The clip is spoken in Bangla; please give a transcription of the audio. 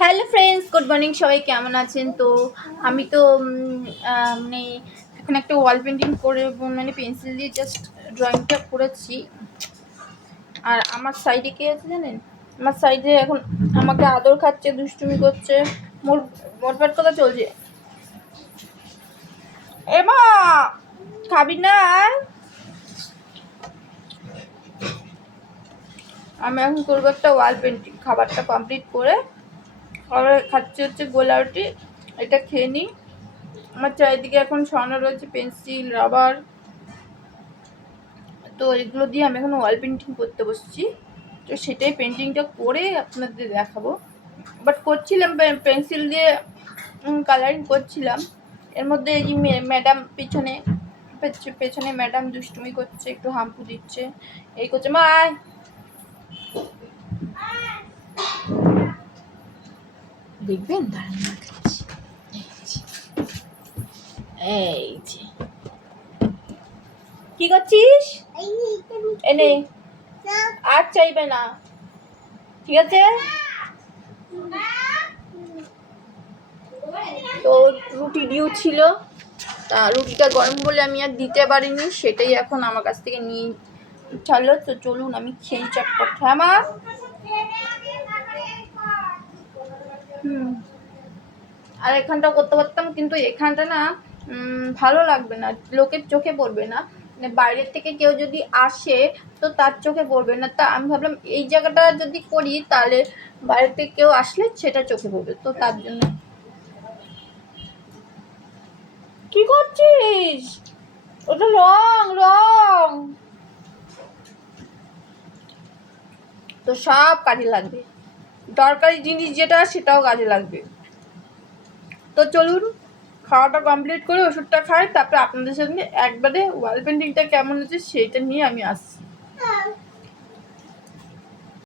Hello friends, good morning. সবাই কেমন আছেন? তো আমি তো মানে এখন একটা ওয়াল পেন্টিং করে মানে পেন্সিল দিয়ে জাস্ট ড্রয়িংটা করেছি। আর আমার সাইডে কে আছে জানেন? আমার সাইডে এখন আমাকে আদর খাচ্ছে, দুষ্টুমি করছে, মোটমাট কথা চলছে। এমা খাবি না? আমি এখন করবো একটা ওয়াল পেন্টিং। খাবারটা কমপ্লিট করে খাচ্ছে হচ্ছে গোলাউটি। এটা খেয়ে নিই। আমার চারিদিকে এখন ছড়ানো রয়েছে পেন্সিল, রাবার। তো এগুলো দিয়ে আমি এখন ওয়াল পেন্টিং করতে বসছি। তো সেটাই পেন্টিংটা করে আপনাদের দেখাবো। বাট করছিলাম পেন্সিল দিয়ে কালারিং করছিলাম। এর মধ্যে এই যে ম্যাডাম পেছনে ম্যাডাম দুষ্টুমি করছে, একটু হাম্পু দিচ্ছে, এই করছে। মায় দেখবেন এই যে কি করছিস? এনে আর চাইবে না, ঠিক আছে? তো রুটি ডিউ ছিল, তা রুটিটা গরম বলে আমি আর দিতে পারিনি, সেটাই এখন আমার কাছ থেকে নিয়ে ছাড়লো। তো চলুন আমি খেয়ে চটপট। হ্যাঁ মা। আর এখানটা করতে পারতাম, কিন্তু এখানটা না ভালো লাগবে না, লোকের চোখে পড়বে না। মানে বাইরের থেকে কেউ যদি আসে তো তার চোখে পড়বে না। তা আমি ভাবলাম এই জায়গাটা যদি করি তাহলে বাইরে থেকে কেউ আসলে সেটা চোখে পড়বে। তো তার জন্য। কি করছিস? ওটা রং রং। তো সব কাজে লাগবে, দরকারি জিনিস যেটা সেটাও কাজে লাগবে। তো চলুন খাওয়াটা কমপ্লিট করে ওষুধটা খাই, তারপরে আপনাদের সঙ্গে একবারে ওয়াল পেন্টিংটা কেমন হচ্ছে সেইটা নিয়ে আমি আসছি।